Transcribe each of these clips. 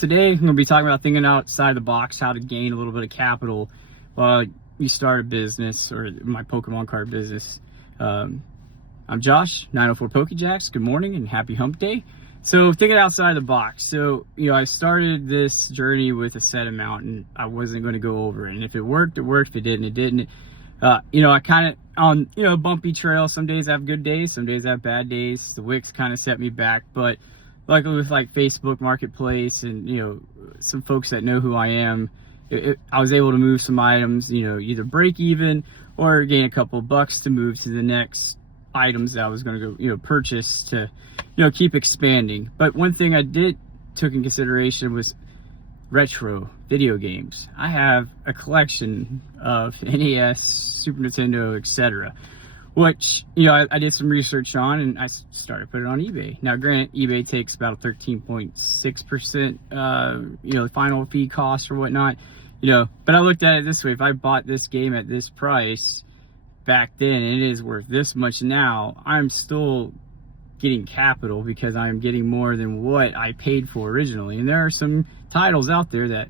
Today I'm going to be talking about thinking outside the box, how to gain a little bit of capital while you start a business, or my Pokemon card business. I'm Josh, 904 Pokejacks. Good morning and happy hump day. So thinking outside the box. So, I started this journey with a set amount and I wasn't going to go over it. And if it worked, it worked. If it didn't, it didn't. I kind of on, bumpy trail. Some days I have good days, some days I have bad days. The Wix kind of set me back, but luckily with like Facebook Marketplace and, some folks that know who I am, I was able to move some items, either break even or gain a couple bucks to move to the next items that I was going to go, purchase to, keep expanding. But one thing I took in consideration was retro video games. I have a collection of NES, Super Nintendo, etc., which I did some research on, and I started putting it on eBay. Now granted, eBay takes about a 13.6% final fee cost or whatnot, but I looked at it this way: if I bought this game at this price back then and it is worth this much now, I'm still getting capital because I'm getting more than what I paid for originally. And there are some titles out there that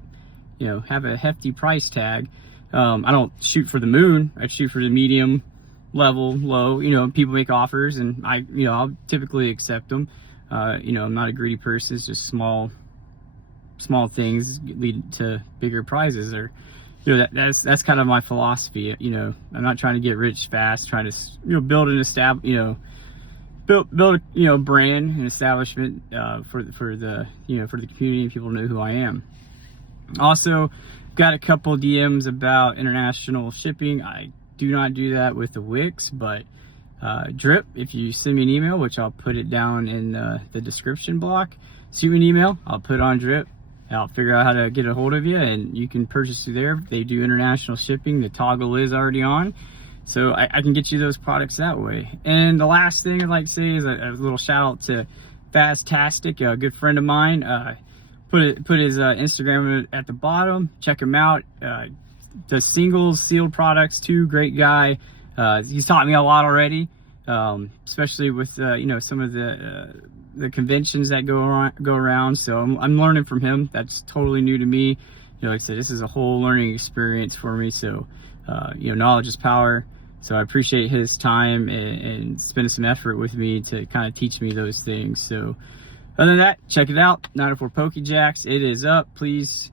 have a hefty price tag. I don't shoot for the moon. I shoot for the medium level, low. People make offers and I'll typically accept them. I'm not a greedy person. It's just small things lead to bigger prizes, or that's kind of my philosophy. I'm not trying to get rich fast, trying to build an build a brand and establishment for the community, and people know who I am. Also got a couple DMs about international shipping. I do not do that with the Wix, but Drip, if you send me an email, which I'll put it down in the description block, shoot me an email, I'll put it on Drip. I'll figure out how to get a hold of you, and you can purchase through there. They do international shipping. The toggle is already on, so I can get you those products that way. And the last thing I'd like to say is a little shout out to Faztastic, a good friend of mine. Put his Instagram at the bottom. Check him out. Does singles, sealed products too. Great guy. He's taught me a lot already, especially with some of the conventions that go around. So I'm learning from him. That's totally new to me. Like I said, this is a whole learning experience for me. So knowledge is power. So I appreciate his time and spending some effort with me to kind of teach me those things. So other than that, check it out, 904 Pokejacks. It is up. Please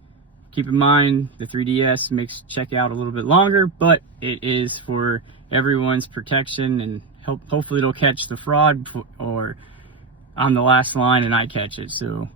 keep in mind the 3DS makes checkout a little bit longer, but it is for everyone's protection, and hopefully it'll catch the fraud, or I'm the last line and I catch it. So